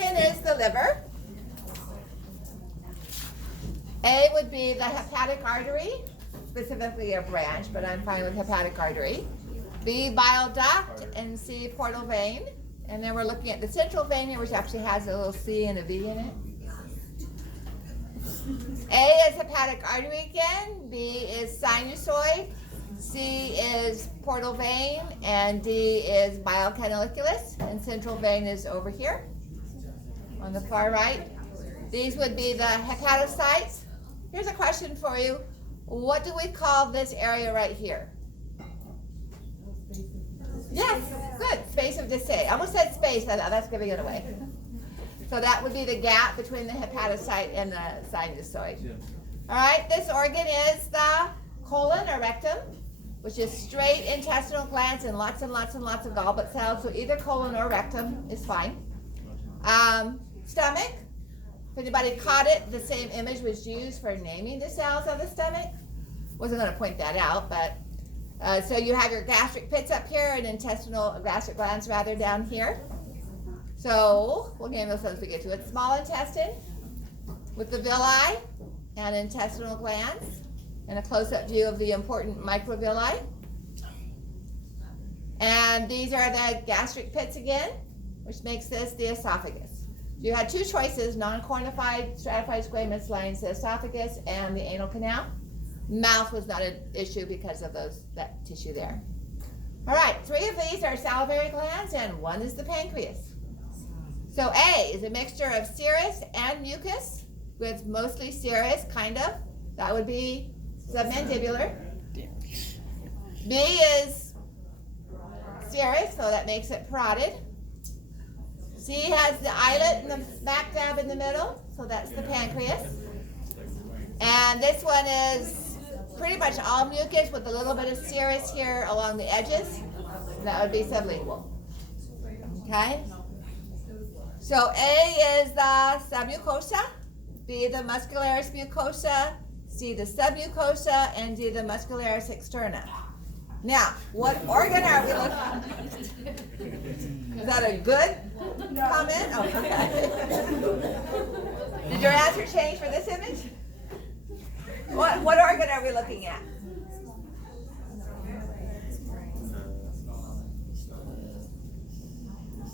organ is the liver. A would be the hepatic artery, specifically a branch, but I'm fine with hepatic artery. B, bile duct, and C, portal vein. And then we're looking at the central vein here, which actually has a little C and a V in it. A is hepatic artery again, B is sinusoid, C is portal vein, and D is bile canalicularis, and central vein is over here on the far right. These would be the hepatocytes. Here's a question for you. What do we call this area right here? Yes, good. Space of Desai. I almost said space. That's giving it away. So that would be the gap between the hepatocyte and the sinusoid. All right, this organ is the colon or rectum, which is straight intestinal glands and lots and lots and lots of gallbladder cells. So either colon or rectum is fine. Stomach. If anybody caught it, the same image was used for naming the cells of the stomach. Wasn't going to point that out, but so you have your gastric pits up here and gastric glands rather down here. So we'll name those as we get to it. Small intestine with the villi and intestinal glands, and a close-up view of the important microvilli. And these are the gastric pits again, which makes this the esophagus. You had two choices: non-cornified stratified squamous lines, the esophagus, and the anal canal. Mouth was not an issue because of that tissue there. All right, 3 of these are salivary glands, and 1 is the pancreas. So A is a mixture of serous and mucus, with mostly serous, kind of. That would be submandibular. B is serous, so that makes it parotid. C has the islet and the smack dab in the middle, so that's the pancreas. And this one is pretty much all mucus with a little bit of serous here along the edges. And that would be sublingual. Okay? So A is the submucosa, B the muscularis mucosa, C the submucosa, and D the muscularis externa. Now, what organ are we looking at? Is that a good comment? Oh, okay. Did your answer change for this image? What organ are we looking at?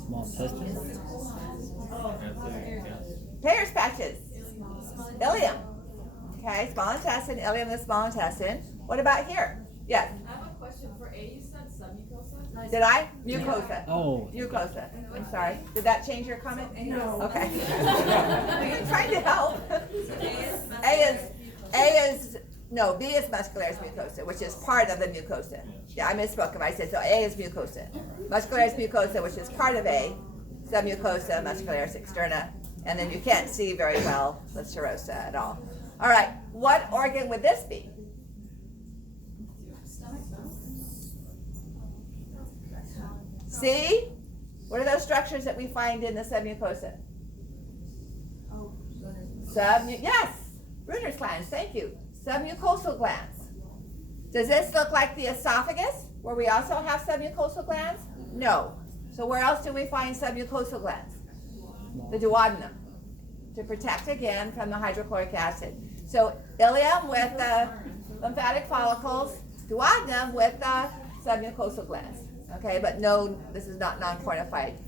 Small intestine. Peyer's patches. Ileum. Okay, small intestine, ileum, the small intestine. What about here? Yes. I have a question for A. You said submucosa? Did I? Mucosa. Oh. Mucosa. I'm sorry. Did that change your comment? No. Okay. You're trying to help. B is muscularis mucosa, which is part of the mucosa. Yeah, I misspoke if I said so. A is mucosa. Muscularis mucosa, which is part of A. Submucosa, muscularis externa. And then you can't see very well the serosa at all. All right. What organ would this be? See? What are those structures that we find in the submucosa? Yes, Brunner's glands, thank you. Submucosal glands. Does this look like the esophagus, where we also have submucosal glands? No. So where else do we find submucosal glands? The duodenum, to protect again from the hydrochloric acid. So ileum with the lymphatic follicles, duodenum with the submucosal glands. Okay, but no, this is not non-cornified.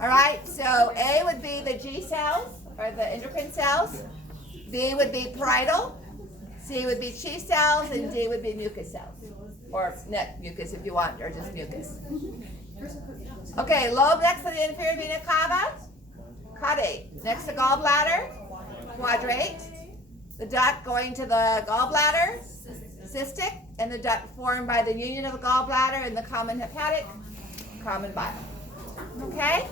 All right, so A would be the G cells, or the endocrine cells. B would be parietal. C would be chi cells, and D would be mucus cells. Or neck mucus if you want, or just mucus. Okay, lobe next to the inferior vena cava, caudate. Next to gallbladder, quadrate. The duct going to the gallbladder, cystic, and the duct formed by the union of the gallbladder and the common hepatic, common bile. Okay?